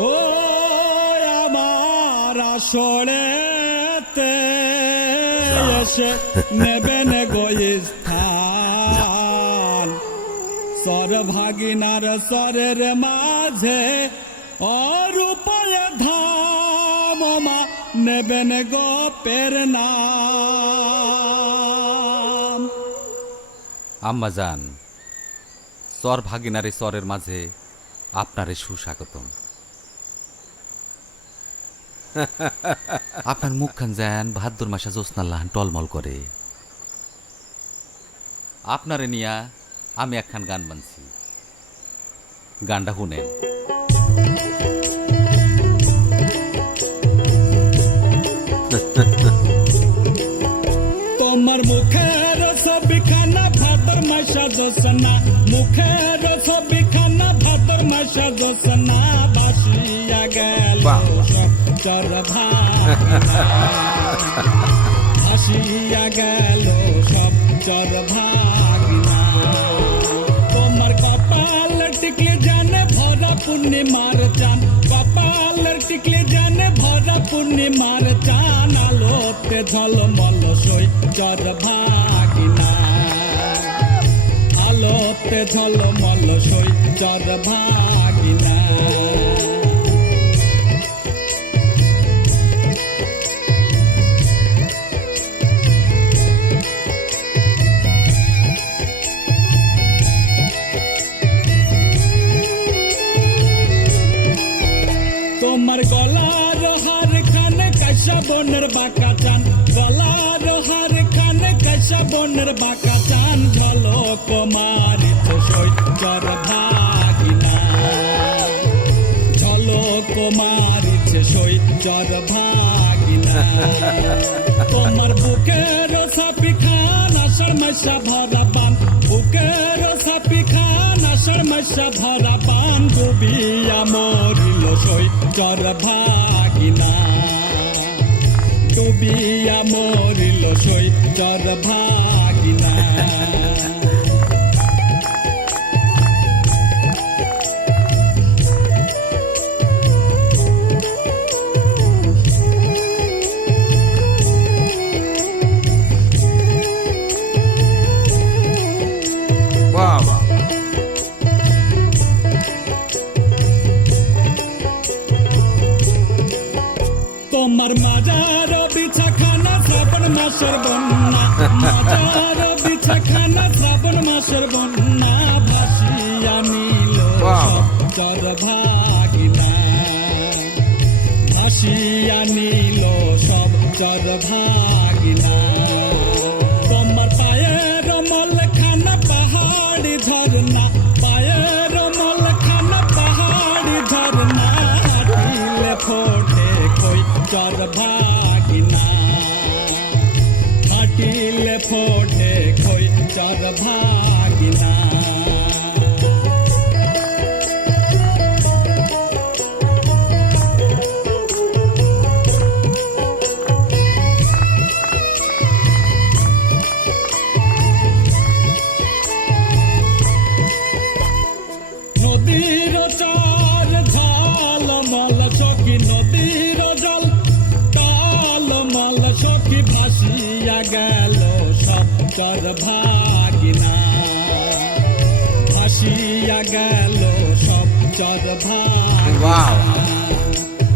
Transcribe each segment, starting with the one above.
ও আমার আসলেতে এসে নেবেন গইস্থান সর ভাগিনার সরের মাঝে অরূপয় ধামমা নেবেন গোপের নাম আম্মা যান সর ভাগিনারে সরের মাঝে আপনারে সুস্বাগতম। আপনার মুখখান যান বাহাত্তর মাসা জ্যোৎস্নার লাহান টলমল করে। আপনারে নিয়া আমি একখান গান বানছি। গানটা শুনেন। তোমার ভাদর মাসা দোসনা মুখের ছবিখানা ভাদর মাসা দোসনা বাসিয়া গেল চর ভাসিয়া গেল সব চর ভাগিনা। তোমার কপাল টিকলে জানে ভরা পূর্ণিমার চান কপাল টিকলে জানে ভরা পূর্ণিমার চান আলোতে ঝলমল সই চর ভাগিনা আলোতে ঝলমল সই চর ভাগিনা। তোমার গলার হার খানে কাশা বনের বাঁকা চান, গলার হার খানে কাশা বনের বাঁকা চান, ঝলক মারিত তোমার বুকের সাপি খান আসার মাসা ভরা পান। বুকের সাপি খান আসার মাসা ভরা পান। ডুবিয়া মরিল সই চর ভাগিনা ডুবিয়া মরিল সই চর ভাগিনা তোমার মাজার বিছাখানা শ্রাবণ মাসের বন্যা। মাজার বিছাখানা শ্রাবণ মাসের বন্যা ভাসিয়া নিল সত্তর চর ভাগিনা। ভাসিয়া নিল সব চর ভাগিনা। পাখি ভাসিয়া গেল সপ্তর ভাগিনা। ভাসিয়া গেল সপ্তর ভাগিনা।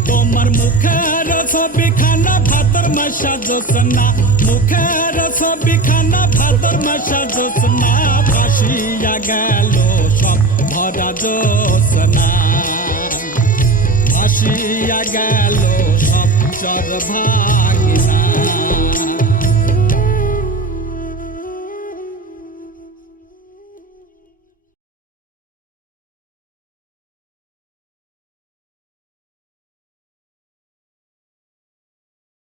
তোমার মুখের ছবি খানা ভাতর মশা জোসনা। মুখের ছবি খানা ভাতর মশা জোসনা। ভাসিয়া গেল সব ভরা জোসনা। ভাসিয়া গেল সব চর ভাই